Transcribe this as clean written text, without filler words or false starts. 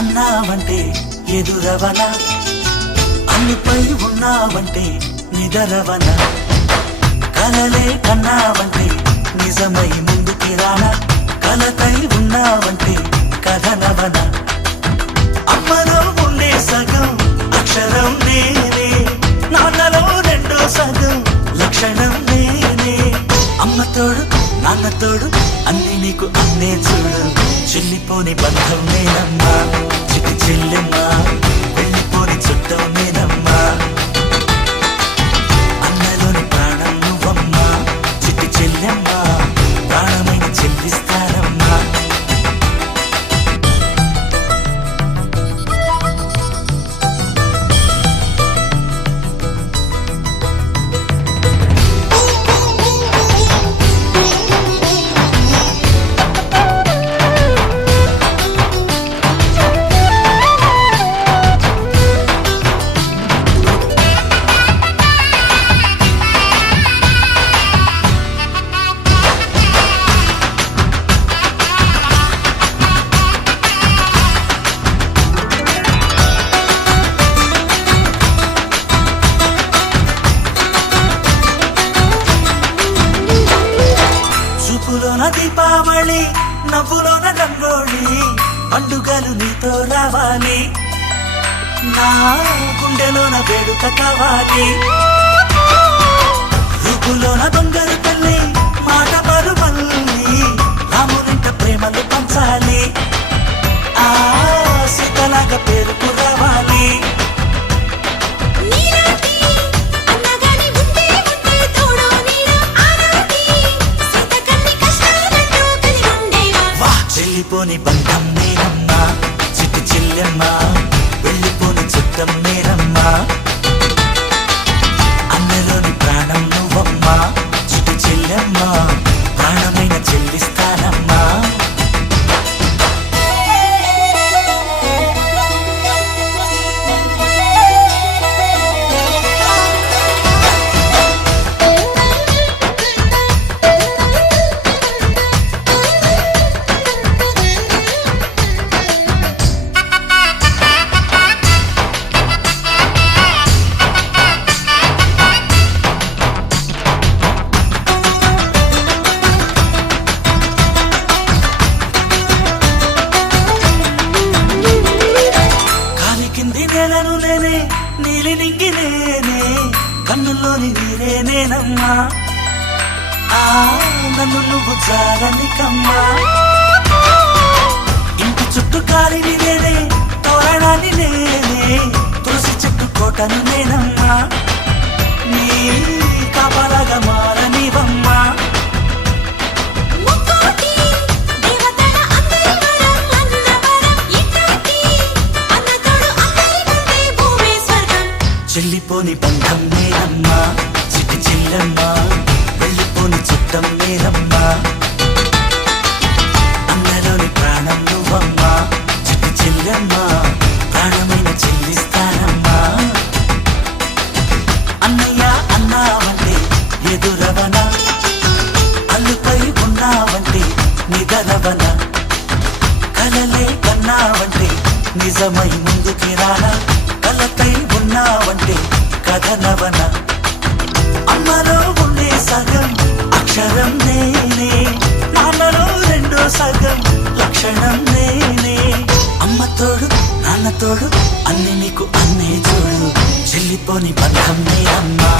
అన్నావంటే ఎదురవన, అన్నిపై ఉన్నావంటే నిదరవన, కలలే కన్నావంటే నిజమై ముందుకి రానా, కలతై ఉన్నావంటే కథనవన. అమ్మలో ఉండే సగం అక్షరం నేనే, నాన్నలో రెండో సగం లక్షణం నేనే. అమ్మ తోడు నాన్న తోడు అన్ని నీకు అన్నే చూడు, చెల్లిపోని బంధం నేనమ్మా, చిట్టి చెల్లెమ్మా, వెళ్ళిపోని చుట్టం నేనమ్మా. అన్నలోని ప్రాణం నువ్వమ్మా, చిట్టి చెల్లెమ్మా, ప్రాణమైన చెల్లిస్తానమ్మా. చూపులోన దీపావళి, నవ్వులోన రంగోళి, పండుగలు నీతో రావాలి, నా గుండెలోన వేడుక కావాలి. రూపులోన దొంగలు తల్లి, మాట పరువల్లి, రామునింట ప్రేమలు పంచాలి, ఆ సీతలాగా పేరుకు రావాలి. వెళ్ళిపోని బంధం నేనమ్మా, చిట్టి చెల్లెమ్మా, వెళ్ళిపోని చుట్టం నేనమ్మా. అన్నలోని ప్రాణం నువ్వమ్మా, చిట్టి చెల్లెమ్మా, ప్రాణమైన చెల్లిస్తానమ్మా. నేలను నేనే, నీలి నింగి నేనే, కన్నుల్లోని నీరే నేనమ్మా, ఆ నన్ను నువ్వు జారనికమ్మా. ఇంటి చుట్టూ కాలిని నేనే, తోరణాన్ని నేనే, తులసి చెట్టు కోటను నేనమ్మా, నీ కాపలాగా మారనివమ్మా. చెల్లిపోని బంధం నేనమ్మా, చిట్టి చెల్లెమ్మా, వెళ్ళిపోని చుట్టం నేనమ్మా. అన్నలోని ప్రాణం నువ్వమ్మా, చిట్టి చెల్లెమ్మా, ప్రాణమైన చెల్లిస్తానమ్మా. అన్నయ్య అన్నావంటే ఎదురవన, అల్లుపై ఉన్నావంటే నిదరవన, కలలే కన్నావంటే నిజమై ముందుకి రానా, కలతై ఉన్నావంటే కథనవన. అమ్మలో ఉండే సగం అక్షరం నేనే, నాన్నలో రెండో సగం లక్షణం నేనే. అమ్మ తోడు నాన్న తోడు అన్ని నీకు అన్నే చూడు, చెల్లిపోని బంధం నేనమ్మా.